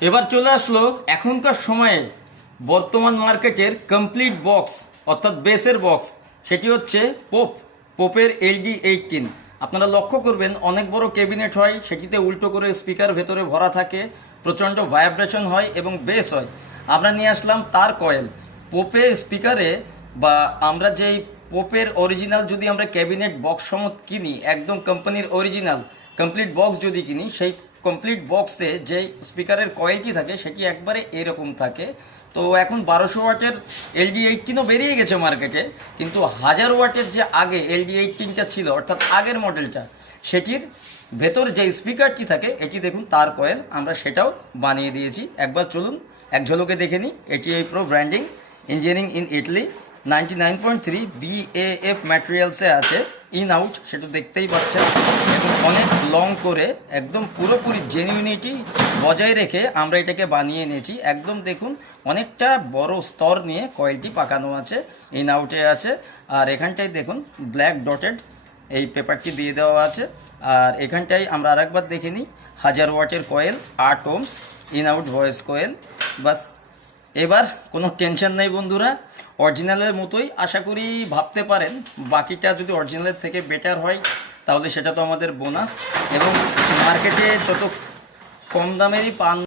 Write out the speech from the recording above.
এবার চলে আসলো এখনকার সময়ে বর্তমান মার্কেটের কমপ্লিট বক্স অর্থাৎ বেসের বক্স, সেটি হচ্ছে পোপের LD18। আপনারা লক্ষ্য করবেন অনেক বড় ক্যাবিনেট হয়, সেটিতে উল্টো করে স্পিকার ভেতরে ভরা থাকে, প্রচণ্ড ভাইব্রেশন হয় এবং বেস হয়। আমরা নিয়ে আসলাম তার কয়েল পোপের স্পিকারে, বা আমরা যেই পোপের অরিজিনাল যদি আমরা ক্যাবিনেট বক্স সমত কিনি, একদম কোম্পানির অরিজিনাল কমপ্লিট বক্স যদি কিনি, সেই কমপ্লিট বক্সে যে স্পিকারের কয়েলটি থাকে সেটি একবারে এরকম থাকে। তো এখন 1200 ওয়াটের LD18ও বেরিয়ে গেছে মার্কেটে, কিন্তু 1000 ওয়াটের যে আগে LD18টা ছিল অর্থাৎ আগের মডেলটা, সেটির ভেতর যে স্পিকারটি থাকে এটি দেখুন তার কয়েল, আমরা সেটাও বানিয়ে দিয়েছি। একবার চলুন এক ঝলকে দেখে নিই। ATI Pro branding, engineering in Italy, 99.3 BAF ম্যাটেরিয়ালসে আছে। ইন আউট সেটা দেখতেই পাচ্ছেন, এবং অনেক লং করে একদম পুরোপুরি জেনুইনিটি বজায় রেখে আমরা এটাকে বানিয়ে নিয়েছি। একদম দেখুন অনেকটা বড় স্তর নিয়ে কয়েলটি পাকানো আছে, ইন আউটে আছে। আর এখানটায় দেখুন ব্ল্যাক ডটেড এই পেপারটি দিয়ে দেওয়া আছে। আর এখানটায় আমরা আরেকবার দেখে নিই, 1000 ওয়াটের coil, 8 ohms in out voice coil. বাস, এবার কোনো টেনশন নেই বন্ধুরা, অরিজিনালের মতোই আশা করি ভাবতে পারেন। বাকিটা যদি অরিজিনালের থেকে বেটার হয় তাহলে সেটা তো আমাদের বোনাস। এবং মার্কেটে যত কম দামেরই পান